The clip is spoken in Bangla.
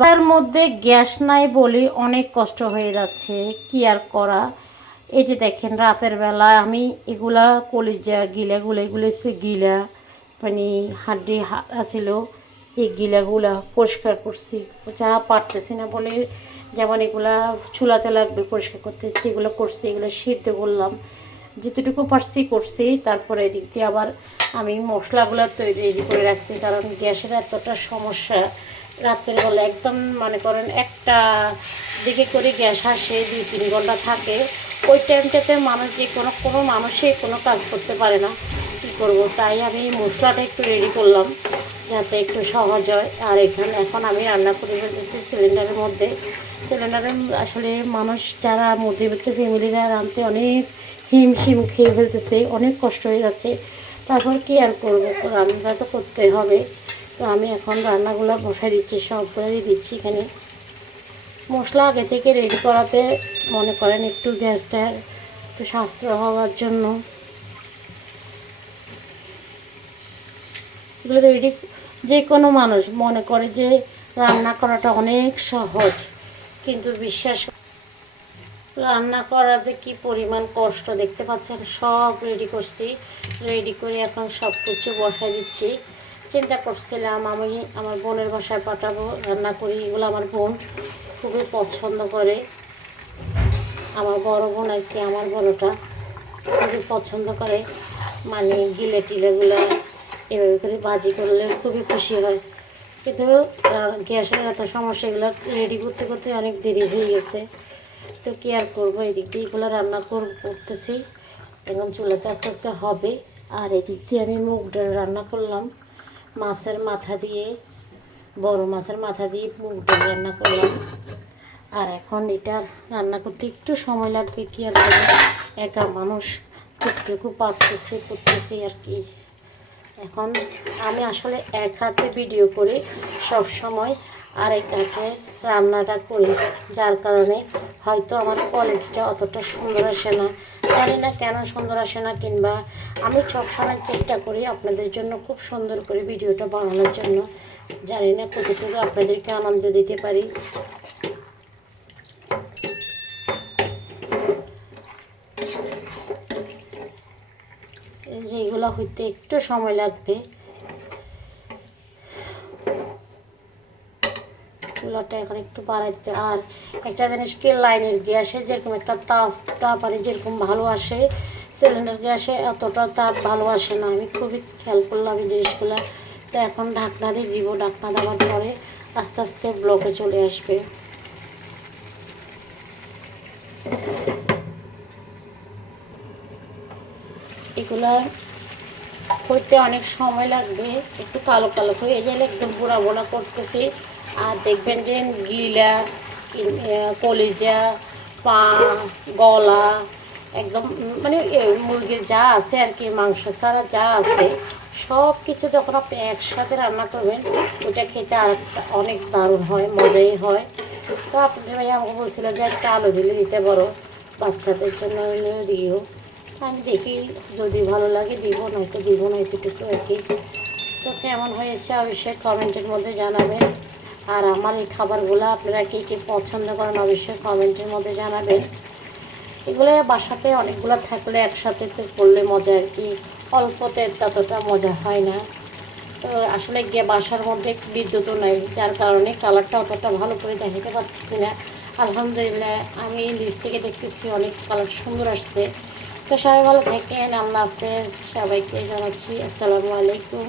তার মধ্যে গ্যাস নাই বলে অনেক কষ্ট হয়ে যাচ্ছে, কি আর করা। এই যে দেখেন রাতের বেলা আমি এগুলা কলিজা গিলাগুলো এগুলো গিলা মানে হাড্ডি আছিল, এই গিলাগুলা পরিষ্কার করছি, যা পারতেছি না বলে। যেমন এগুলা চুলাতে লাগবে পরিষ্কার করতে, এগুলো করছি, এগুলো সিদ্ধ করলাম, যেতটুকু পারছি করছি। তারপরে এদিক দিয়ে আবার আমি মশলাগুলো তৈরি করে রাখছি, কারণ গ্যাসের এতটা সমস্যা। রাত্রের বেলা একদম মনে করেন একটা দিকে করে গ্যাস আসে, 2-3 ঘন্টা থাকে। ওই টাইমটাতে মানুষ যে কোনো মানুষই কোনো কাজ করতে পারে না, কী করব। তাই আমি মশলাটা একটু রেডি করলাম যাতে একটু সহজ হয়। আর এখন আমি রান্না করে ফেলতেছি সিলিন্ডারের মধ্যে। সিলিন্ডারে আসলে মানুষ যারা মধ্যবিত্ত ফ্যামিলিরা রাঁধতে অনেক হিমশিম খেয়ে ফেলতেছে, অনেক কষ্ট হয়ে যাচ্ছে। তারপর কি আর করবো, রান্না তো করতে হবে। তো আমি এখন রান্নাগুলো বসাই দিচ্ছি, সবগুলোই দিচ্ছি এখানে। মশলা আগে থেকে রেডি করাতে মনে করেন একটু গ্যাসটা একটু সাশ্রয় হওয়ার জন্য এগুলো রেডি। যে কোনো মানুষ মনে করে যে রান্না করাটা অনেক সহজ, কিন্তু বিশ্বাস রান্না করাতে কি পরিমাণ কষ্ট দেখতে পাচ্ছেন। সব রেডি করছি, রেডি করে এখন সব কিছু বসাই দিচ্ছি। চিন্তা করছিলাম আমি আমার বোনের বাসায় পাঠাবো, রান্না করি। এগুলো আমার বোন খুবই পছন্দ করে, আমার বড় বোন আর কি, আমার বড়টা খুবই পছন্দ করে। মানে গিলে টিলেগুলো এভাবে করে ভাজি করলে খুবই খুশি হয়। কিন্তু গ্যাসের এত সমস্যা, এগুলো রেডি করতে করতে অনেক দেরি হয়ে গেছে। তো কি আর করবো, এদিক দিয়ে এগুলো রান্না করতেছি। এখন চুলাতে আস্তে আস্তে হবে। আর এদিক দিয়ে আমি মুগ ডাল রান্না করলাম, মাছের মাথা দিয়ে, বড় মাছের মাথা দিয়ে মুগ ডাল রান্না করলাম। আর এখন এটা রান্না করতে একটু সময় লাগবে, কি আর করবো, একা মানুষ টুকটুকু করতেছি আর কি। এখন আমি আসলে এক হাতে ভিডিও করি সব সময়, আর এক হাতে রান্নাটা করি, যার কারণে হয়তো আমার কোয়ালিটিটা অতটা সুন্দর আসে না। জানি না কেন সুন্দর আসে না, কিংবা আমি সবসময় চেষ্টা করি আপনাদের জন্য খুব সুন্দর করে ভিডিওটা বানানোর জন্য। জানি না কতটুকু আপনাদেরকে আনন্দ দিতে পারি। যে এগুলো হইতে একটু সময় লাগবে। চুলাটা এখন একটু বাড়াই দিতে। আর একটা জিনিস কি, লাইনের গ্যাসে যেরকম একটা তাপটা মানে যেরকম ভালো আসে, সিলিন্ডার গ্যাসে এতটা তাপ ভালো আসে না। আমি খুবই খেয়াল করলাম এই জিনিসগুলো। তো এখন ঢাকনা দিয়ে দিব, ঢাকনা দেওয়ার পরে আস্তে আস্তে ব্লকে চলে আসবে। এগুলা হইতে অনেক সময় লাগবে, একটু কালো কালো হয়ে গেলে একদম বুড়া বুড়া করতেছি। আর দেখবেন যে গিলা, কলিজা, পা, গলা, একদম মানে মুরগির যা আছে আর কি, মাংস ছাড়া যা আছে সব কিছু যখন আপনি একসাথে রান্না করবেন, ওটা খেতে আর অনেক দারুণ হয়, মজাই হয়। তো আপনি ভাই আমাকে বলছিল যে একটা আলু দিতে পারো, বাচ্চাদের জন্য দিও। আমি দেখি যদি ভালো লাগে দিব, নয়তো দিব না, এতটুকু আর কি। তো কেমন হয়েছে অবশ্যই কমেন্টের মধ্যে জানাবেন। আর আমার এই খাবারগুলো আপনারা কী কী পছন্দ করেন অবশ্যই কমেন্টের মধ্যে জানাবেন। এগুলো বাসাতে অনেকগুলো থাকলে একসাথে তো করলে মজা আর কি, অল্পতে ততটা মজা হয় না। তো আসলে গিয়ে বাসার মধ্যে বিদ্যুৎও নাই, যার কারণে কালারটা অতটা ভালো করে দেখাতে পারতেছি না। আলহামদুলিল্লাহ আমি নিচ থেকে দেখতেছি অনেক কালার সুন্দর আসছে। তো সবাই ভালো থাকেন, আল্লাহ হাফেজ, সবাইকে জানাচ্ছি আসসালামু আলাইকুম।